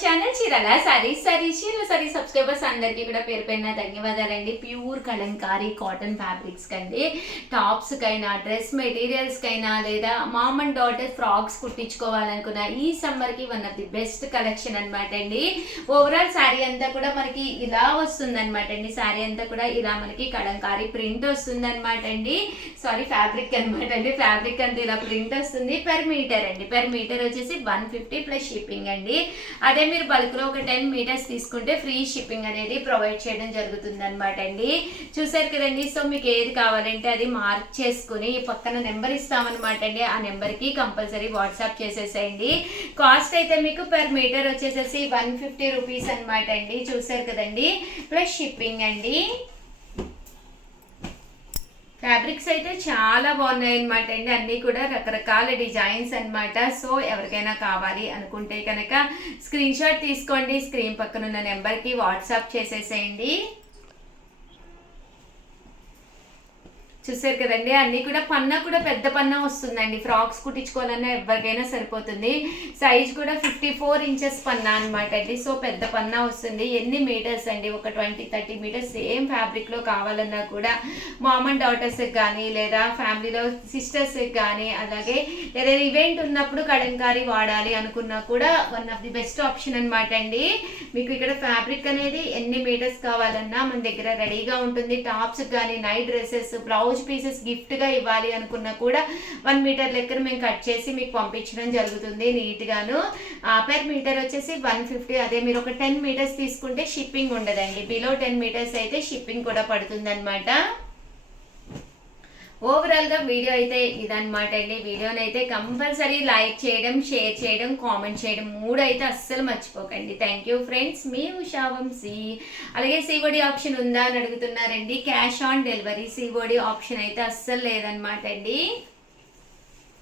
Channel చీరల sorry subscribers అందరికీ కూడా పేరు పైన ధన్యవాదాలండి. ప్యూర్ కలంకారీ కాటన్ ఫ్యాబ్రిక్స్ కండి టాప్స్ కైనా డ్రెస్ మెటీరియల్స్ కైనా లేదా మామ్ అండ్ డాటర్ ఫ్రాక్స్ కుట్టించుకోవాలనుకున్న ఈ సమ్మర్ కి one of the best collection అనమాట అండి. ఓవరాల్ శారీ అంతా కూడా మనకి ఇలా వస్తుంది అనమాట అండి. శారీ అంతా కూడా ఇలా మనకి కలంకారీ ప్రింట్ వస్తుంది అనమాట అండి. సారీ ఫ్యాబ్రిక్ అనమాట అండి. ఫ్యాబ్రిక్ అంతా ఇలా ప్రింట్ వస్తుంది. పెర్ మీటర్ అండి. పెర్ మీటర్ వచ్చేసి 150 ప్లస్ షిప్పింగ్ అండి. అదే మీరు బల్క్లో ఒక 10 మీటర్స్ తీసుకుంటే ఫ్రీ షిప్పింగ్ అనేది ప్రొవైడ్ చేయడం జరుగుతుంది అనమాట అండి. చూసారు కదండి. సో మీకు ఏది కావాలంటే అది మార్క్ చేసుకుని పక్కన నెంబర్ ఇస్తామన్నమాట అండి. ఆ నెంబర్కి కంపల్సరీ వాట్సాప్ చేసేసేయండి. కాస్ట్ అయితే మీకు పర్ మీటర్ వచ్చేసేసి 150 రూపీస్ అనమాట అండి. చూసారు కదండి. ప్లస్ షిప్పింగ్ అండి. ఫ్యాబ్రిక్స్ అయితే చాలా బాగున్నాయి అనమాట అండి. అన్నీ కూడా రకరకాల డిజైన్స్ అనమాట. సో ఎవరికైనా కావాలి అనుకుంటే కనుక స్క్రీన్ షాట్ తీసుకోండి. స్క్రీన్ పక్కన ఉన్న నెంబర్కి వాట్సాప్ చేసేసేయండి. చూసారు కదండి. అన్నీ కూడా పన్నా కూడా పెద్ద పన్నా వస్తుందండి. ఫ్రాక్స్ కుట్టించుకోవాలన్నా ఎవరికైనా సరిపోతుంది. సైజ్ కూడా 54 ఇంచెస్ పన్నా అనమాట అండి. సో పెద్ద పన్నా వస్తుంది. ఎన్ని మీటర్స్ అండి, ఒక 20-30 మీటర్స్ సేమ్ ఫ్యాబ్రిక్లో కావాలన్నా కూడా మామ్ అండ్ డాటర్స్కి కానీ లేదా ఫ్యామిలీలో సిస్టర్స్కి కానీ అలాగే లేదా ఈవెంట్ ఉన్నప్పుడు కలంకారీ వాడాలి అనుకున్నా కూడా one of the best option అనమాట అండి. మీకు ఇక్కడ ఫ్యాబ్రిక్ అనేది ఎన్ని మీటర్స్ కావాలన్నా మన దగ్గర రెడీగా ఉంటుంది. టాప్స్ కానీ night dresses blouse pieces gift గా ఇవ్వాలి అనుకున్నా కూడా 1 మీటర్ లెక్కన మేము కట్ చేసి మీకు పంపించడం జరుగుతుంది నీట్ గాను. పర్ మీటర్ వచ్చేసి 150. అదే మీరు ఒక 10 మీటర్స్ తీసుకుంటే షిప్పింగ్ ఉండదండి. బిలో 10 మీటర్స్ అయితే షిప్పింగ్ కూడా పడుతుంది అనమాట. ఓవరాల్ గా వీడియో అయితే ఇదనమాట అండి. వీడియోని అయితే కంపల్సరీ లైక్ చేయడం, షేర్ చేయడం, కామెంట్ చేయడం 3 అయితే అస్సలు మర్చిపోకండి. Thank you friends. మీ ఉషా వంశీ. అలాగే సిఓడి ఆప్షన్ ఉందా అని అడుగుతున్నారండి. Cash on delivery COD option అయితే అస్సలు లేదనమాట అండి.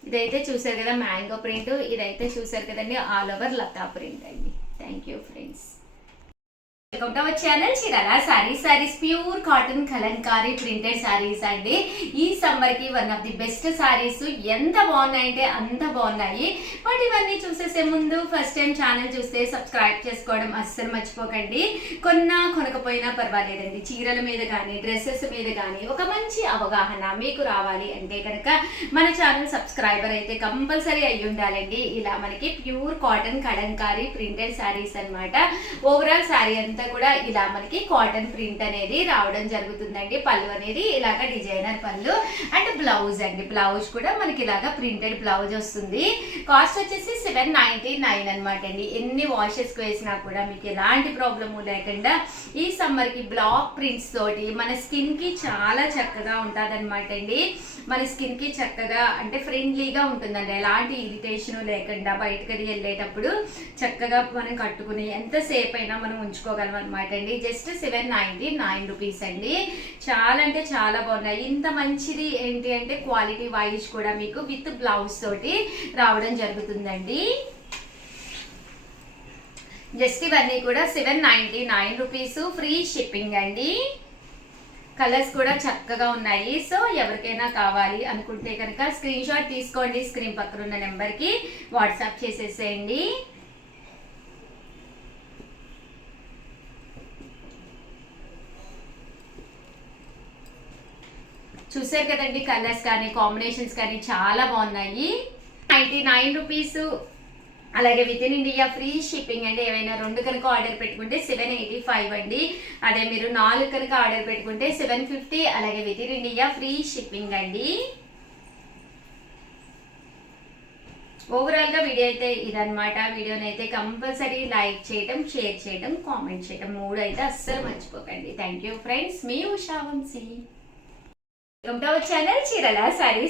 ఇదైతే చూసారు కదా మ్యాంగో ప్రింట్. ఇదైతే చూసారు కదండి ఆల్ ఓవర్ లతా ప్రింట్ అండి. Thank you friends. Welcome to our channel చీరల saris pure cotton Kalamkari printed saris అండి. ఈ సమ్మర్ కి one of the best saris. ఎంత బాగున్నాయంటే అంత బాగున్నాయి. బట్ ఇవన్నీ చూసేసే ముందు ఫస్ట్ టైం ఛానల్ చూస్తే సబ్స్క్రైబ్ చేసుకోవడం అస్సలు మర్చిపోకండి. కొనకపోయినా పర్వాలేదండి. చీరల మీద కానీ డ్రెస్సెస్ మీద కానీ ఒక మంచి అవగాహన మీకు రావాలి అంటే కనుక మన ఛానల్ సబ్స్క్రైబర్ అయితే కంపల్సరీ అయ్యి ఉండాలండి. ఇలా మనకి pure cotton Kalamkari printed saris అనమాట. ఓవరాల్ సారీ అంతా కూడా ఇలా మనకి కాటన్ ప్రింట్ అనేది రావడం జరుగుతుందండి. పళ్ళు అనేది ఇలాగా డిజైనర్ పళ్ళు అండ్ బ్లౌజ్ అండి. బ్లౌజ్ కూడా మనకి ఇలాగా ప్రింటెడ్ బ్లౌజ్ వస్తుంది. కాస్ట్ వచ్చేసి 799 అనమాట అండి. ఎన్ని వాషెస్ వేసినా కూడా మీకు ఎలాంటి ప్రాబ్లము లేకుండా ఈ సమ్మర్ కి బ్లాక్ ప్రింట్స్ తోటి మన స్కిన్ కి చాలా చక్కగా ఉంటుంది అనమాట అండి. మన స్కిన్ కి చక్కగా అంటే ఫ్రెండ్లీగా ఉంటుందండి. ఎలాంటి ఇరిటేషన్ లేకుండా బయటకు వెళ్ళేటప్పుడు చక్కగా మనం కట్టుకుని ఎంతసేపు అయినా మనం ఉంచుకోగలం అనమాట అండి. జస్ట్ 799 రూపీస్ అండి. చాలా అంటే చాలా బాగున్నాయి. ఇంత మంచిది ఏంటి అంటే క్వాలిటీ వైజ్ కూడా మీకు విత్ బ్లౌజ్ తోటి రావడం జరుగుతుందండి. జస్ట్ ఇవన్నీ కూడా 799 రూపీస్ ఫ్రీ షిప్పింగ్ అండి. కలర్స్ కూడా చక్కగా ఉన్నాయి. సో ఎవరికైనా కావాలి అనుకుంటే కనుక స్క్రీన్ షాట్ తీసుకోండి. స్క్రీన్ పక్కన ఉన్న నెంబర్కి వాట్సాప్ చేసేసేయండి. చూసారు కదండి. కలర్స్ కానీ కాంబినేషన్స్ కానీ చాలా బాగున్నాయి. 99 రూపీస్. అలాగే within India free shipping అండి. ఏవైనా 2 కనుక ఆర్డర్ పెట్టుకుంటే 785 అండి. అదే మీరు 4 కనుక ఆర్డర్ పెట్టుకుంటే 750. అలాగే within India free shipping అండి. ఓవరాల్ గా వీడియో అయితే ఇదనమాట. వీడియోని అయితే కంపల్సరీ లైక్ చేయడం, షేర్ చేయడం, కామెంట్ చేయడం 3 అయితే అస్సలు మర్చిపోకండి. Thank you friends. మీ Usha Vamshi. Welcome to our channel చీరల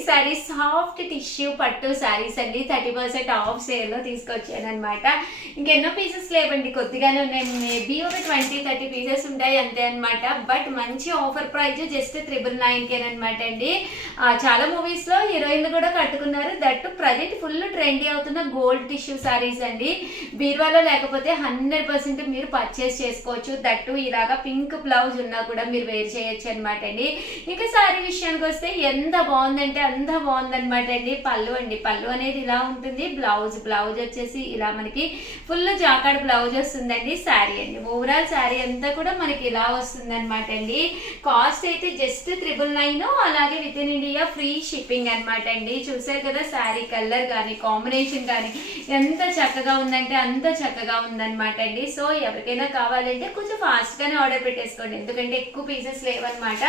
సారీస్ సాఫ్ట్ టిష్యూ పట్టు సారీస్ అండి. 30% ఆఫ్ సేల్ లో తీసుకొచ్చాను అనమాట. ఇంకెన్నో పీసెస్ లేవండి, కొద్దిగానే ఉన్నాయి. మేబీ ఒక 20-30 పీసెస్ ఉంటాయి అంతే అనమాట. బట్ మంచి ఆఫర్ ప్రైస్ జస్ట్ 999 అనమాట అండి. చాలా మూవీస్ లో హీరోయిన్లు కూడా కట్టుకున్నారు. దట్టు ప్రజెంట్ ఫుల్ ట్రెండీ అవుతున్న గోల్డ్ టిష్యూ సారీస్ అండి. బీరువాలో లేకపోతే 100% మీరు పర్చేస్ చేసుకోవచ్చు. దట్టు ఇలాగా పింక్ బ్లౌజ్ ఉన్నా కూడా మీరు వేర్ చేయొచ్చు అనమాట అండి. ఇంకా సారీ విషయానికి వస్తే ఎంత బాగుందంటే అంత బాగుందనమాట అండి. పళ్ళు అనేది ఇలా ఉంటుంది. బ్లౌజ్ వచ్చేసి ఇలా మనకి ఫుల్ జాకాడ్ బ్లౌజ్ వస్తుందండి. శారీ అండి, ఓవరాల్ శారీ అంతా కూడా మనకి ఇలా వస్తుంది అనమాట అండి. కాస్ట్ అయితే జస్ట్ 999, అలాగే within India free shipping అనమాట అండి. చూసారు కదా శారీ కలర్ కానీ కాంబినేషన్ కానీ ఎంత చక్కగా ఉందంటే అంత చక్కగా ఉందన్నమాట అండి. సో ఎవరికైనా కావాలంటే కొంచెం ఫాస్ట్ గానే ఆర్డర్ పెట్టేసుకోండి, ఎందుకంటే ఎక్కువ పీసెస్ లేవన్నమాట.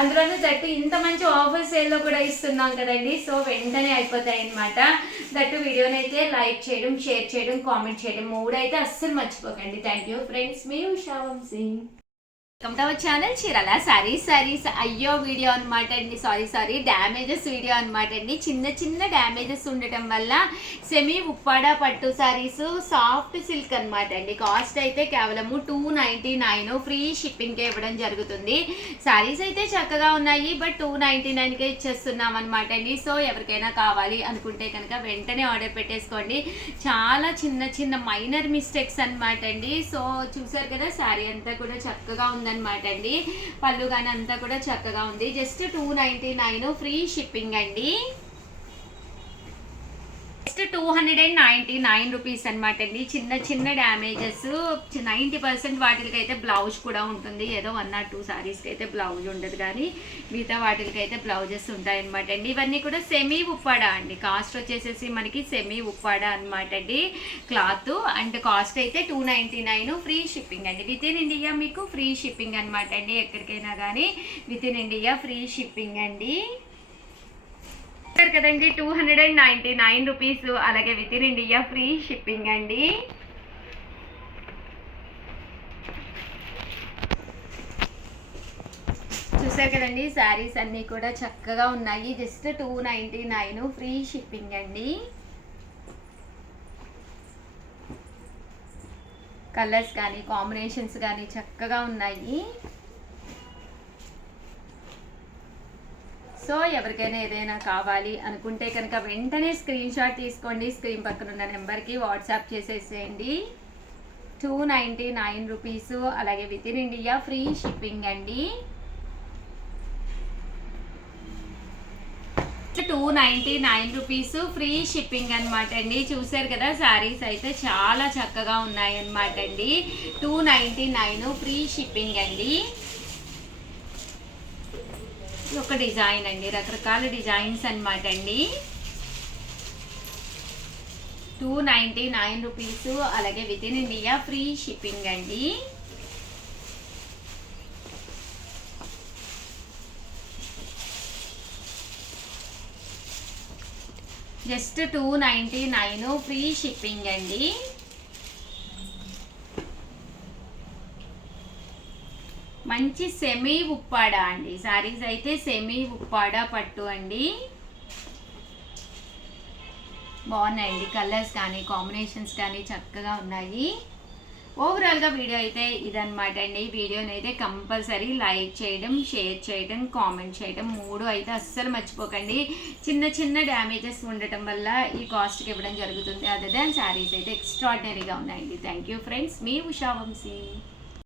అందులోనూ దట్టు ఇంత మంచి ఆఫర్ సేల్ లో కూడా ఇస్తున్నాం కదండి. సో వెంటనే అయిపోతాయి అనమాట. దట్టు వీడియోని అయితే లైక్ చేయడం, షేర్ చేయడం, కామెంట్ చేయడం 3 అయితే అస్సలు మర్చిపోకండి. థ్యాంక్ యూ ఫ్రెండ్స్, మీ Usha Vamshi. Welcome to our channel Chirala sarees. అయ్యో వీడియో అనమాట అండి, సారీ డ్యామేజెస్ వీడియో అనమాట అండి. చిన్న డ్యామేజెస్ ఉండటం వల్ల సెమీ ఉప్పాడ పట్టు సారీస్ సాఫ్ట్ సిల్క్ అనమాట అండి. కాస్ట్ అయితే కేవలము 299 ఫ్రీ షిప్పింగ్కే ఇవ్వడం జరుగుతుంది. సారీస్ అయితే చక్కగా ఉన్నాయి, బట్ 299కే ఇచ్చేస్తున్నాం అనమాట అండి. సో ఎవరికైనా కావాలి అనుకుంటే కనుక వెంటనే ఆర్డర్ పెట్టేసుకోండి. చాలా చిన్న మైనర్ మిస్టేక్స్ అనమాట అండి. సో చూసారు కదా శారీ అంతా కూడా చక్కగా ఉంది అనమాట అండి. పళ్ళు కానీ అంతా కూడా చక్కగా ఉంది. జస్ట్ 299 ఫ్రీ షిప్పింగ్ అండి. జస్ట్ 299 రూపీస్ అనమాట అండి. చిన్న డ్యామేజెస్ 90% వాటికి అయితే బ్లౌజ్ కూడా ఉంటుంది. ఏదో 1 or 2 సారీస్కి అయితే బ్లౌజ్ ఉండదు, కానీ మిగతా వాటికి అయితే బ్లౌజెస్ ఉంటాయి అనమాట అండి. ఇవన్నీ కూడా సెమీ ఉప్పాడ అండి. కాస్ట్ వచ్చేసేసి మనకి సెమీ ఉప్పాడ అనమాట అండి క్లాత్. అండ్ కాస్ట్ అయితే 299 ఫ్రీ షిప్పింగ్ అండి. విత్ ఇన్ ఇండియా మీకు ఫ్రీ షిప్పింగ్ అనమాట అండి. ఎక్కడికైనా కానీ with in India free shipping అండి. కదండి 299 రూపీస్, అలాగే within India free shipping అండి. చూసారు కదండి శారీస్ అన్నీ కూడా చక్కగా ఉన్నాయి. జస్ట్ 299 ఫ్రీ షిప్పింగ్ అండి. కలర్స్ కానీ కాంబినేషన్స్ కానీ చక్కగా ఉన్నాయి. సో ఎవరికైనా ఏదైనా కావాలి అనుకుంటే కనుక వెంటనే స్క్రీన్ షాట్ తీసుకోండి. స్క్రీన్ పక్కన ఉన్న నెంబర్కి వాట్సాప్ చేసేసేయండి. 299 రూపీస్, అలాగే within India free shipping అండి. 299 రూపీస్ ఫ్రీ షిప్పింగ్ అనమాట అండి. చూసారు కదా శారీస్ అయితే చాలా చక్కగా ఉన్నాయి అనమాట అండి. 299 ఫ్రీ షిప్పింగ్ అండి. ఒక డిజైన్ అండి, రకరకాల డిజైన్స్ అనమాట అండి. 299 రూపీస్, అలాగే within India free shipping అండి. జస్ట్ 299 ఫ్రీ షిప్పింగ్ అండి. మంచి సెమీ ఉప్పాడ అండి. సారీస్ అయితే సెమీ ఉప్పాడ పట్టు అండి. బాగున్నాయండి, కలర్స్ కానీ కాంబినేషన్స్ కానీ చక్కగా ఉన్నాయి. ఓవరాల్గా వీడియో అయితే ఇదన్నమాట అండి. వీడియోని అయితే కంపల్సరీ లైక్ చేయడం, షేర్ చేయడం, కామెంట్ చేయడం 3 అయితే అస్సలు మర్చిపోకండి. చిన్న డ్యామేజెస్ ఉండటం వల్ల ఈ కాస్ట్కి ఇవ్వడం జరుగుతుంది. అదర్ దాన్ శారీస్ అయితే ఎక్స్ట్రాడినరీగా ఉన్నాయండి. థ్యాంక్ యూ ఫ్రెండ్స్, మీ ఉషా వంశీ.